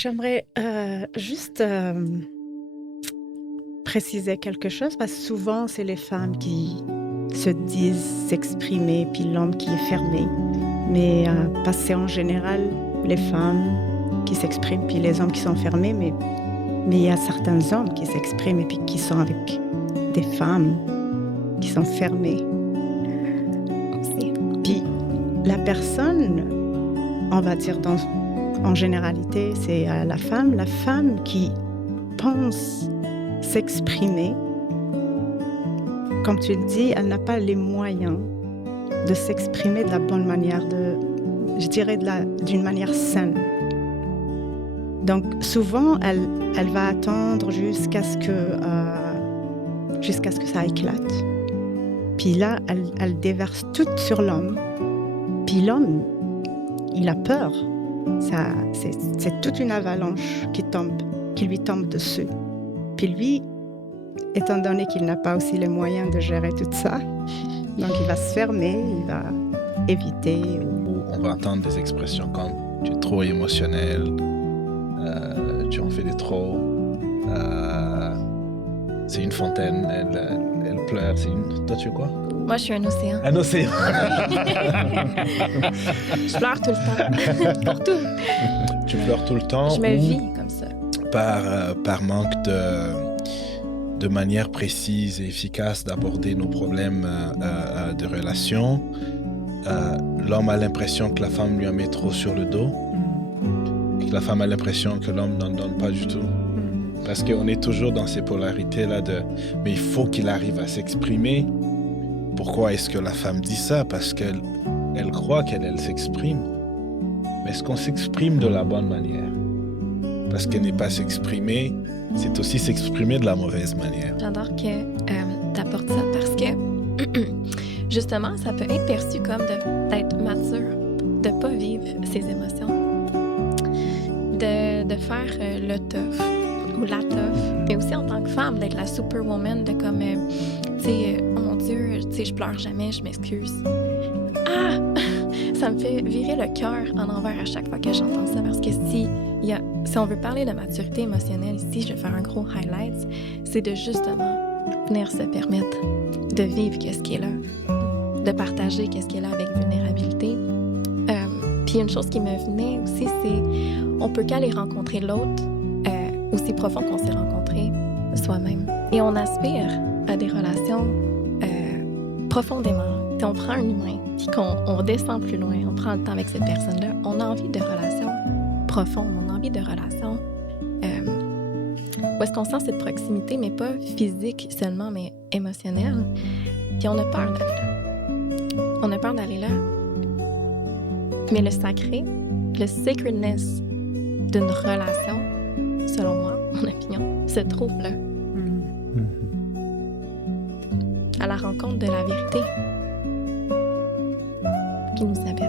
J'aimerais, juste, préciser quelque chose parce que souvent, c'est les femmes qui se disent s'exprimer, puis l'homme qui est fermé. Mais, parce que c'est en général les femmes qui s'expriment, puis les hommes qui sont fermés, mais il y a certains hommes qui s'expriment et puis qui sont avec des femmes qui sont fermées aussi. Puis la personne, on va dire en généralité, c'est, la femme qui pense s'exprimer, comme tu le dis, elle n'a pas les moyens de s'exprimer de la bonne manière, je dirais d'une manière saine. Donc souvent, elle va attendre jusqu'à ce que ça éclate. Puis là, elle déverse tout sur l'homme. Puis l'homme, il a peur. C'est toute une avalanche qui lui tombe dessus. Puis lui, étant donné qu'il n'a pas aussi les moyens de gérer tout ça, donc il va se fermer, il va éviter. On va entendre des expressions comme « tu es trop émotionnel »,« tu en fais des trop »,« c'est une fontaine, elle pleure ». Toi, tu es quoi? Moi, je suis un océan. Un océan. Je pleure tout le temps. Pour tout. Tu pleures tout le temps. Je me vis comme ça. Par manque de manière précise et efficace d'aborder nos problèmes de relation. L'homme a l'impression que la femme lui en met trop sur le dos. Que la femme a l'impression que l'homme n'en donne pas du tout. Parce qu'on est toujours dans ces polarités-là mais il faut qu'il arrive à s'exprimer. Pourquoi est-ce que la femme dit ça? Parce qu'elle croit qu'elle s'exprime. Mais est-ce qu'on s'exprime de la bonne manière? Parce qu'elle n'est pas s'exprimer, c'est aussi s'exprimer de la mauvaise manière. J'adore que tu apportes ça parce que, justement, ça peut être perçu comme d'être mature, de ne pas vivre ses émotions, de faire le tough ou la tough, mais aussi en tant que femme, d'être la superwoman, de comme, tu sais, oh mon Dieu, tu sais, je pleure jamais, je m'excuse. Ah! Ça me fait virer le cœur en envers à chaque fois que j'entends ça, parce que si on veut parler de maturité émotionnelle ici, je vais faire un gros highlight, c'est de justement venir se permettre de vivre qu'est-ce qui est là, de partager qu'est-ce qui est là avec vulnérabilité. Puis une chose qui me venait aussi, c'est on peut qu'aller rencontrer l'autre aussi profond qu'on s'est rencontré soi-même. Et on aspire à des relations profondément. Puis on prend un humain, puis qu'on descend plus loin, on prend le temps avec cette personne-là, on a envie de relations profondes, on a envie de relations où est-ce qu'on sent cette proximité, mais pas physique seulement, mais émotionnelle. Puis on a peur d'aller là. On a peur d'aller là. Mais le sacré, le sacredness d'une relation, selon moi, mon opinion, se trouve là. À la rencontre de la vérité qui nous habite.